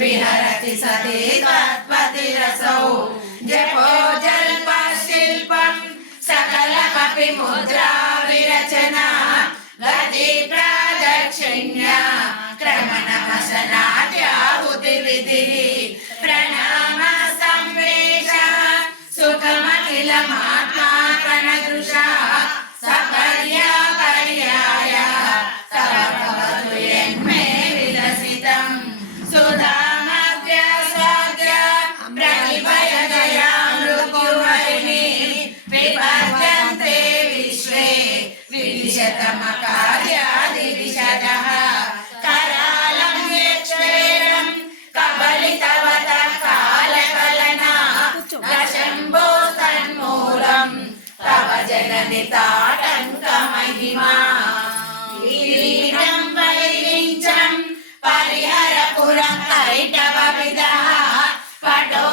विहरति सती तत्पतिरसौ जपो जल्पशिल्पं सकलमपि मुद्रा विरचना गति प्रदक्षिण्या क्रमणमशनाद्याहुतिविधिः प्रणाम संवेश सुखमखिलमात्मा प्रणदृशा सपर्या पर्याय तव भवतु यन्मे विलसितम् सुधामग्र्यसाद्य प्रतिभयदया मृत्युहरिणी विभजन्ते विश्वे विदिशतमकार्यादिविशदः करालं यक्ष्वेरं कबलितवतः कालकलना दशम्भो तन्मूलं तव जननि ताटङ्कमहिमा किरीटं वैरिञ्चं परिहरपुरं कैटवविदः पटो